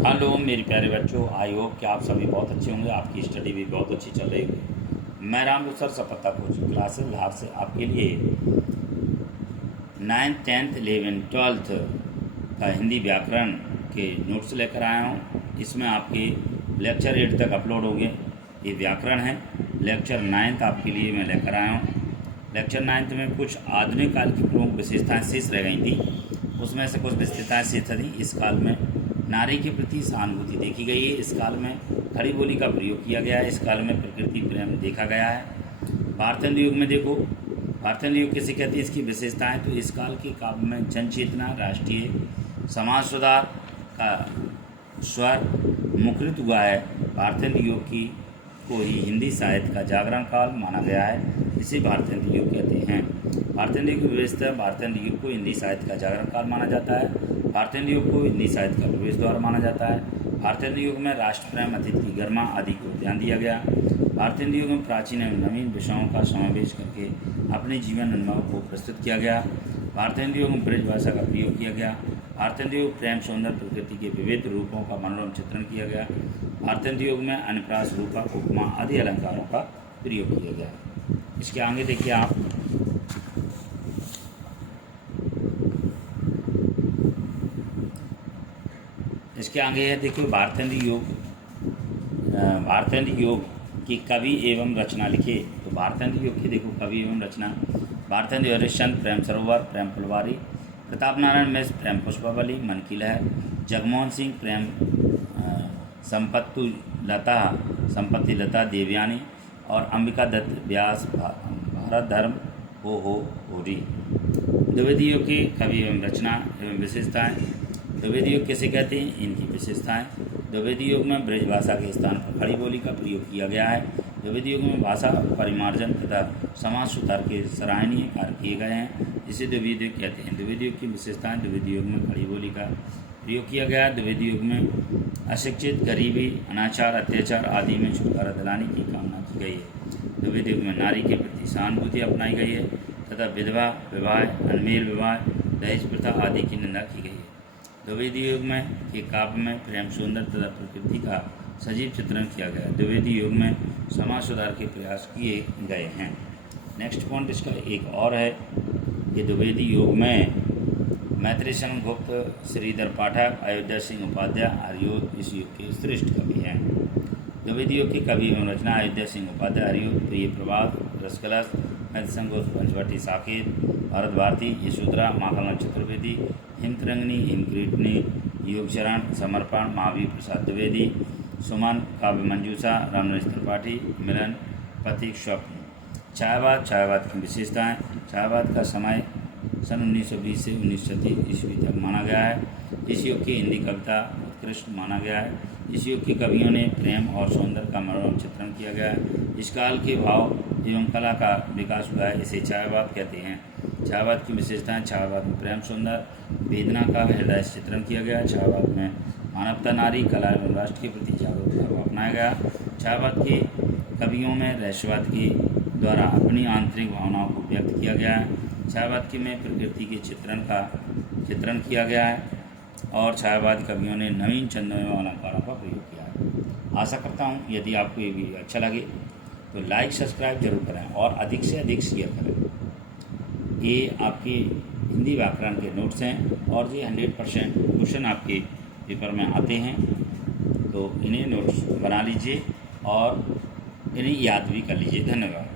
Hello मेरे प्यारे बच्चों, आई होप कि आप सभी बहुत अच्छे होंगे। आपकी स्टडी भी बहुत अच्छी चल रही होगी। मैं राम सर सपत्ता कोचिंग क्लासेस लाहौर से आपके लिए 9th 10th 11th 12th का हिंदी व्याकरण के नोट्स लेकर आया हूँ। इसमें आपके लेक्चर 8 तक अपलोड हो गए। ये व्याकरण है। लेक्चर 9th आपके लिए मैं लेकर आया हूँ। लेक्चर 9th में कुछ आधुनिक काल की प्रमुख विशेषताएँ शेष रह गई थी। उसमें से कुछ विशेषताएँ शेष थी। इस काल में नारी के प्रति सहानुभूति देखी गई है। इस काल में खड़ी बोली का प्रयोग किया गया है। इस काल में प्रकृति प्रेम देखा गया है। भारतेंदु युग में देखो, भारतेंदु युग किसे कहते हैं, इसकी विशेषताएं। तो इस काल के काव्य में जन चेतना, राष्ट्रीय समाज सुधार का स्वर मुखरित हुआ है। भारतेंदु युग की को ही हिंदी साहित्य का जागरण काल माना गया है। इसे भारतेंदु युग कहते हैं। भारतेंदु युग की विशेषता, भारतेंदु युग को हिंदी साहित्य का जागरण काल माना जाता है। भारतेंदु युग को हिंदी साहित्य का प्रवेश द्वार माना जाता है। भारतेंदु युग में राष्ट्र प्रेम, अतिथि की गरिमा आदि को ध्यान दिया गया। भारतेंदु युग में प्राचीन एवं नवीन विषयों का समावेश करके अपने जीवन अनुभव को प्रस्तुत किया गया। भारतेंदु युग में ब्रज भाषा का प्रयोग किया गया। भारतेंदु युग प्रेम, सौंदर्य, प्रकृति के विविध रूपों का मनोरम चित्रण किया गया। भारतेंदु युग में अनुप्रास, रूपक, उपमा आदि अलंकारों का प्रयोग किया गया। इसके आगे देखिए आप, इसके आगे है देखिए भारतेंदु युग। भारतेंदु युग की कवि एवं रचना लिखे। तो भारतेंदु युग की देखो कवि एवं रचना, भारतेंदु हरिश्चंद्र प्रेम सरोवर, प्रेम फुलवारी, प्रताप नारायण मिश्र प्रेम पुष्पावली, मन की लहर, जगमोहन सिंह प्रेम संपत्ति लता देवयानी, और अंबिका दत्त व्यास भारत धर्म हो होरी। द्विवेदी युग के कवि एवं रचना एवं विशेषताएँ। द्विवेदी युग किसे कहते हैं, इनकी विशेषताएँ। द्विवेदी युग में ब्रज भाषा के स्थान पर खड़ी बोली का प्रयोग किया गया है। द्विवेदी युग में भाषा परिमार्जन तथा समाज सुधार के सराहनीय कार्य किए गए हैं। इसे द्विवेदी युग कहते हैं। द्विवेदी युग की विशेषताएँ, द्विवेदी युग में खड़ी बोली का प्रयोग किया गया है। द्विवेदी युग में अशिक्षित, गरीबी, अनाचार, अत्याचार आदि में छुटकारा दिलाने की कामना की गई है। द्विवेदी युग में नारी के प्रति सहानुभूति अपनाई गई है तथा विधवा विवाह, अनमेल विवाह, दहेज प्रथा आदि की निंदा की गई है। द्विवेदी युग में के काव्य में प्रेम, सौंदर्य तथा प्रकृति का सजीव चित्रण किया गया। द्विवेदी युग में समाज सुधार के प्रयास किए गए हैं। नेक्स्ट पॉइंट इसका एक और है कि द्विवेदी युग में मैत्री शरण गुप्त, श्रीधर पाठक, अयोध्या सिंह उपाध्याय आर्योद इस युग के श्रेष्ठ कवि हैं। द्विवेदी युग के कवि एवं रचना, अयोध्या सिंह उपाध्याय, आर्योद, प्रिय प्रभात, रसकलश, मैत्री शरण गुप्त, पंचवटी साकेत, भारत भारती, यशोधरा, माखनलाल चतुर्वेदी, हिमतरंगिनी, हिमक्रीटनी, योगचरण, समर्पण, महावीर प्रसाद द्विवेदी, सुमन, काव्य मंजूषा, रामनरेश त्रिपाठी, मिलन, प्रतीक, स्वप्न। छायावाद, छायावाद की विशेषताएँ। छायावाद का समय सन 1920 से 1930 ईस्वी तक माना गया है। इस युग की हिंदी कविता उत्कृष्ट माना गया है। इस युग के कवियों ने प्रेम और सौंदर्य का मनोरम चित्रण किया गया है। इस काल के भाव एवं कला का विकास हुआ है। इसे छायावाद कहते हैं। छायावाद की विशेषताएँ। छायावाद में प्रेम, सौंदर्य, वेदना का हृदय चित्रण किया गया। छायावाद में मानवता, नारी, कला एवं राष्ट्र के प्रति जागरूकता को अपनाया गया। छायावाद के कवियों में रहस्यवाद के द्वारा अपनी आंतरिक भावनाओं को व्यक्त किया गया है। छायावाद के में प्रकृति के चित्रण किया गया है और छायावाद कवियों ने नवीन छंदों एवं अलंकारों का प्रयोग किया है। आशा करता हूँ यदि आपको ये वीडियो अच्छा लगे तो लाइक सब्सक्राइब जरूर करें और अधिक से अधिक शेयर करें। ये आपके हिंदी व्याकरण के नोट्स हैं और ये 100% क्वेश्चन आपके पेपर में आते हैं, तो इन्हें नोट्स बना लीजिए और इन्हें याद भी कर लीजिए। धन्यवाद।